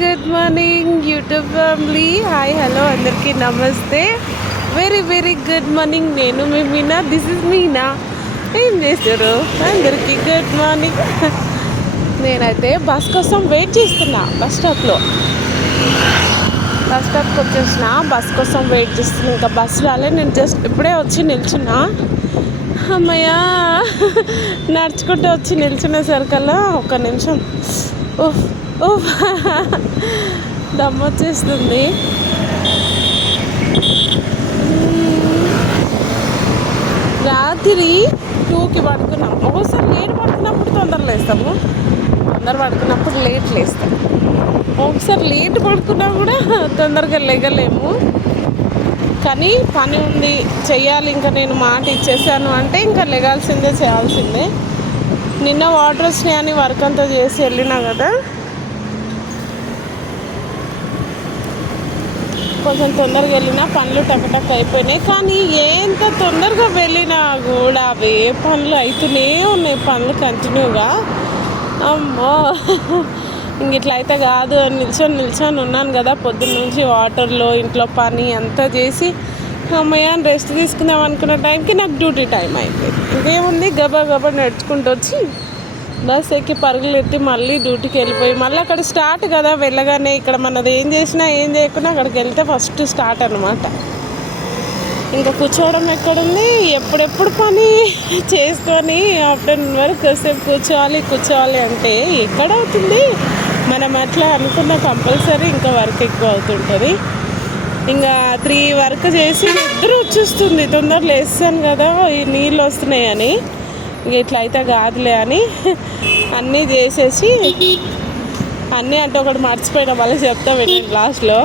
Good morning YouTube family. Hi hello అందరికీ నమస్తే. Very very good morning. నేను మీ మీనా. This is Meena. ఏం చేస్తారు అందరికీ గుడ్ మార్నింగ్. నేనైతే బస్ కోసం వెయిట్ చేస్తున్నా. బస్ స్టాప్కి వచ్చేసిన. బస్ కోసం వెయిట్ చేస్తున్నా. ఇంకా బస్సు రాలే. నేను జస్ట్ ఇప్పుడే వచ్చి నిల్చున్నా. అమ్మయ్యా, నడుచుకుంటూ వచ్చి నిల్చునే సరికల్లా ఒక నిమిషం దమ్ము వచ్చేస్తుంది. రాత్రి 2కి పడుకున్నాం. ఒక్కోసారి లేట్ పడుకున్నప్పుడు తొందర లేస్తాము, తొందర పడుకున్నప్పుడు లేట్ లేస్తాం. ఒకసారి లేట్ పడుకున్నా కూడా తొందరగా లేగలేము. కానీ పని ఉంది, చెయ్యాలి. ఇంకా నేను మాట ఇచ్చేసాను అంటే ఇంకా లెగాల్సిందే, చేయాల్సిందే. నిన్న వాటర్ వచ్చినాయని వర్క్ అంతా చేసి వెళ్ళినా కదా, కొంచెం తొందరగా వెళ్ళినా పనులు టక్ అయిపోయినాయి. కానీ ఎంత తొందరగా వెళ్ళినా కూడా అవే పనులు అవుతూనే ఉన్నాయి. పనులు కంటిన్యూగా. అమ్మో, ఇంక ఇట్లయితే కాదు అని నిల్చొని ఉన్నాను కదా పొద్దున్న నుంచి. వాటర్లో ఇంట్లో పని అంతా చేసి అమ్మయ్య రెస్ట్ తీసుకుందాం అనుకున్న టైంకి నాకు డ్యూటీ టైం అయిపోయింది. ఇదేముంది, గబా నడుచుకుంటూ వచ్చి బస్ ఎక్కి పరుగులు ఎత్తి మళ్ళీ డ్యూటీకి వెళ్ళిపోయి మళ్ళీ అక్కడ స్టార్ట్ కదా. వెళ్ళగానే ఇక్కడ మనది ఏం చేసినా ఏం చేయకుండా అక్కడికి వెళ్తే ఫస్ట్ స్టార్ట్ అనమాట. ఇంకా కూర్చోవడం ఎక్కడుంది, ఎప్పుడెప్పుడు పని చేసుకొని ఆఫ్టర్నూన్ వరకు కాసేపు కూర్చోవాలి అంటే ఎక్కడవుతుంది. మనం అట్లా అనుకున్న కంపల్సరీ ఇంకా వర్క్ ఎక్కువ అవుతుంటుంది. ఇంకా 3 వర్క్ చేసి నిద్ర వచ్చేస్తుంది. తొందర లేస్తాను కదా, ఈ నీళ్ళు వస్తున్నాయని. ఇంక ఇట్లా అయితే కాదులే అని అన్నీ చేసేసి, అన్నీ అంటే ఒకటి మర్చిపోయినా మళ్ళీ చెప్తా వినండి లాస్ట్లో.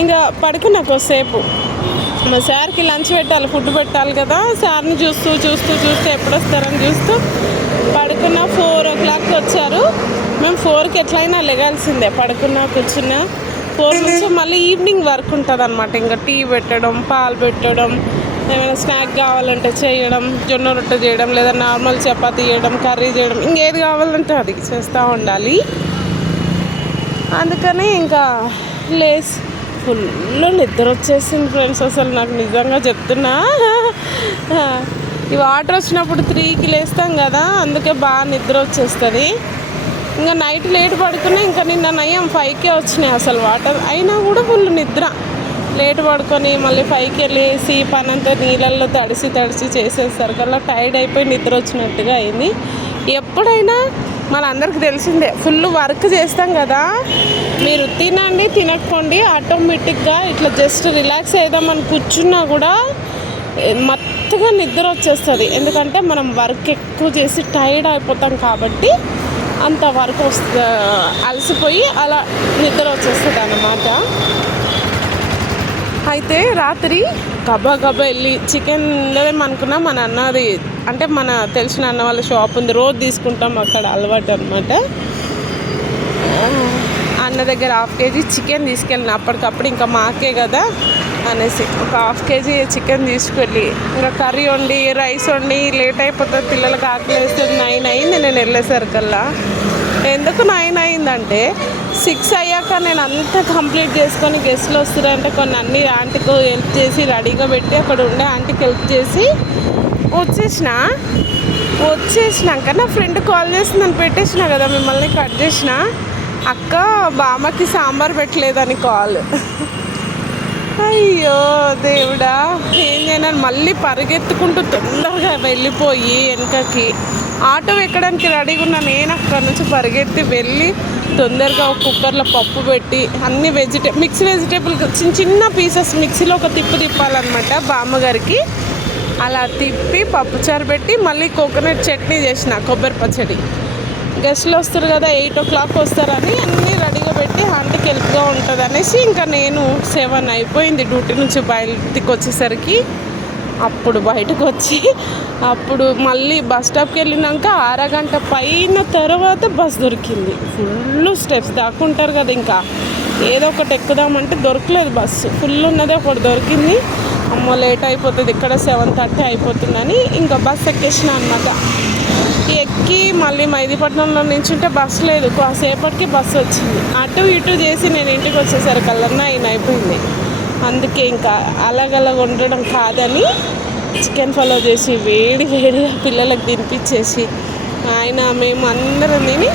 ఇంకా పడుకున్నా కొద్దిసేపు. మా సార్కి లంచ్ పెట్టాలి, ఫుడ్ పెట్టాలి కదా. సార్ని చూస్తూ ఎప్పుడు వస్తారని చూస్తూ పడుకున్న. 4 o'clock వచ్చారు. మేము 4కి ఎట్లయినా లెగాల్సిందే. పడుకున్నా, కూర్చున్నా. 4 నుంచి మళ్ళీ ఈవినింగ్ వర్క్ ఉంటుంది అనమాట. ఇంకా టీ పెట్టడం, పాలు పెట్టడం, ఏమైనా స్నాక్ కావాలంటే చేయడం, జొన్న రొట్టె చేయడం, లేదా నార్మల్ చపాతీ చేయడం, కర్రీ చేయడం, ఇంకేది కావాలంటే అది చేస్తూ ఉండాలి. అందుకని ఇంకా ఫుల్ నిద్ర వచ్చేసింది ఫ్రెండ్స్. అసలు నాకు నిజంగా చెప్తున్నా, ఈ వాటర్ వచ్చినప్పుడు 3కి లేస్తాం కదా, అందుకే బాగా నిద్ర వచ్చేస్తుంది. ఇంకా నైట్ లేట్ పడుకున్నా. ఇంకా నిన్న నయం 5కే వచ్చినాయి అసలు వాటర్. అయినా కూడా ఫుల్ నిద్ర. లేట్ పడుకొని మళ్ళీ 5కి వెళ్ళేసి పనంతా నీళ్ళల్లో తడిసి చేసేసరికల్లా టైర్డ్ అయిపోయి నిద్ర వచ్చినట్టుగా అయింది. ఎప్పుడైనా మనందరికి తెలిసిందే, ఫుల్ వర్క్ చేస్తాం కదా, మీరు తినండి తినకపోండి ఆటోమేటిక్గా ఇట్లా జస్ట్ రిలాక్స్ అయిదామని కూర్చున్నా కూడా మొత్తగా నిద్ర వచ్చేస్తుంది. ఎందుకంటే మనం వర్క్ ఎక్కువ చేసి టైర్డ్ అయిపోతాం కాబట్టి అంత వర్క్ అలసిపోయి అలా నిద్ర వచ్చేస్తుంది అన్నమాట. అయితే రాత్రి గబా వెళ్ళి చికెన్ అనుకున్నా. మన అన్నది అంటే మన తెలిసిన అన్న వాళ్ళ షాప్ ఉంది, రోజు తీసుకుంటాం అక్కడ, అలవాటు అనమాట. అన్న దగ్గర 1/2 kg చికెన్ తీసుకెళ్ళిన. అప్పటికప్పుడు ఇంకా మాకే కదా అనేసి ఒక 1/2 kg చికెన్ తీసుకెళ్ళి ఇంకా కర్రీ వండి, రైస్ వండి లేట్ అయిపోతుంది. పిల్లలకి ఆకలి వేస్తుంది. 9 అయింది నేను వెళ్ళేసరికల్లా. ఎందుకు 9 అయిందంటే 6 అయ్యాక నేను అంతా కంప్లీట్ చేసుకొని గెస్ట్లు వస్తున్నారంటే కొన్ని అన్ని ఆంటీకి హెల్ప్ చేసి రెడీగా పెట్టి అక్కడ ఉండే ఆంటీకి హెల్ప్ చేసి వచ్చేసినాక నా ఫ్రెండ్ కాల్ చేసి నన్ను పెట్టేసిన కదా, మిమ్మల్ని కట్ చేసిన. అక్క బామ్మకి సాంబార్ పెట్టలేదని కాల్. అయ్యో దేవుడా, ఏం చేయను. మళ్ళీ పరిగెత్తుకుంటూ తొందరగా వెళ్ళిపోయి వెనకకి ఆటో ఎక్కడానికి రెడీగా ఉన్నా. నేను అక్కడ నుంచి పరిగెత్తి వెళ్ళి తొందరగా ఒక కుక్కర్లో పప్పు పెట్టి అన్ని మిక్స్ వెజిటేబుల్ చిన్న పీసెస్ మిక్సీలో ఒక తిప్పాలన్నమాట బామ్మగారికి. అలా తిప్పి పప్పుచారు పెట్టి మళ్ళీ కోకోనట్ చట్నీ చేసిన, కొబ్బరి పచ్చడి. గెస్ట్లు వస్తారు కదా, 8 o'clock వస్తారని అన్నీ రెడీగా పెట్టి ఆంటీకి హెల్ప్గా ఉంటుంది అనేసి ఇంకా నేను 7 అయిపోయింది డ్యూటీ నుంచి బయటికి వచ్చేసరికి. అప్పుడు బయటకు వచ్చి అప్పుడు మళ్ళీ బస్ స్టాప్కి వెళ్ళినాక 6 గంట పైన తర్వాత బస్ దొరికింది. ఫుల్ స్టెప్స్ దాక్కుంటారు కదా, ఇంకా ఏదో ఒకటి ఎక్కుదామంటే దొరకలేదు. బస్సు ఫుల్ ఉన్నదే ఒకటి దొరికింది. అమ్మో లేట్ అయిపోతుంది, ఇక్కడ 7:30 అయిపోతుందని ఇంకా బస్ ఎక్కేసిన అనమాట. ఎక్కి మళ్ళీ మైదీపట్నంలో నించుంటే బస్సు లేదు, కాసేపటికి బస్సు వచ్చింది. అటు ఇటు చేసి నేను ఇంటికి వచ్చేసరికల్లా 9 అయిపోయింది. అందుకే ఇంకా అలాగలాగ ఉండడం కాదని చికెన్ పలావ్ చేసి వేడిగా పిల్లలకు తినిపించేసి ఆయన మేము అందరం తిని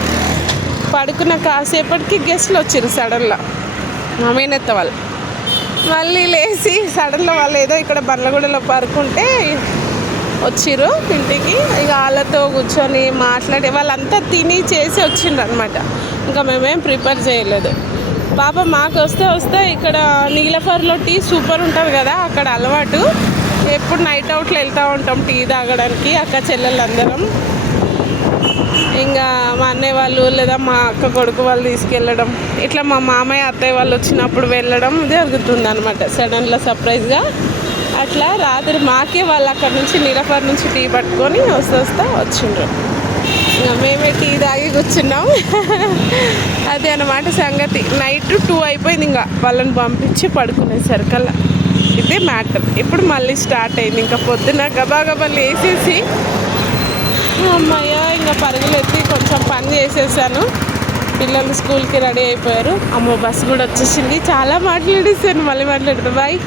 పడుకున్న కాసేపటికి గెస్ట్లు వచ్చారు సడన్గా. మా మేనత్త వాళ్ళు మళ్ళీ లేచి సడన్గా వాళ్ళు ఏదో ఇక్కడ బండ్లగూడలో పడుకుంటే వచ్చిర్రు ఇంటికి. ఇక వాళ్ళతో కూర్చొని మాట్లాడి వాళ్ళంతా తిని చేసి వచ్చిండ్రు అనమాట. ఇంకా మేమేం ప్రిపేర్ చేయలేదు. పాప మాకు వస్తే ఇక్కడ నీలఫర్లో టీ సూపర్ ఉంటుంది కదా, అక్కడ అలవాటు. ఎప్పుడు నైట్ అవుట్లో వెళ్తూ ఉంటాం టీ తాగడానికి అక్క చెల్లెళ్ళందరం. ఇంకా మా అన్నయ్య వాళ్ళు లేదా మా అక్క కొడుకు వాళ్ళు తీసుకెళ్ళడం, ఇట్లా మా మామయ్య అత్తయ్య వాళ్ళు వచ్చినప్పుడు వెళ్ళడం జరుగుతుంది అనమాట. సడన్గా సర్ప్రైజ్గా అట్లా రాత్రి మాకే వాళ్ళు అక్కడ నుంచి నీలఫర్ నుంచి టీ పట్టుకొని వస్తా వచ్చిండ్రు. ఇంకా మేమే టీ తాగి కూర్చున్నాం. అదే అన్నమాట సంగతి. నైట్ 2 అయిపోయింది ఇంకా వాళ్ళని పంపించి పడుకునేసరికల్లా. ఇదే మ్యాటర్. ఇప్పుడు మళ్ళీ స్టార్ట్ అయింది. ఇంకా పొద్దున గబా లేసేసి అమ్మయ్య ఇంకా పరుగులెత్తి కొంచెం పని చేసేసాను. పిల్లలు స్కూల్కి రెడీ అయిపోయారు. అమ్మో బస్సు కూడా వచ్చేసింది. చాలా మాట్లాడేసాను, మళ్ళీ మాట్లాడతా. బాయ్.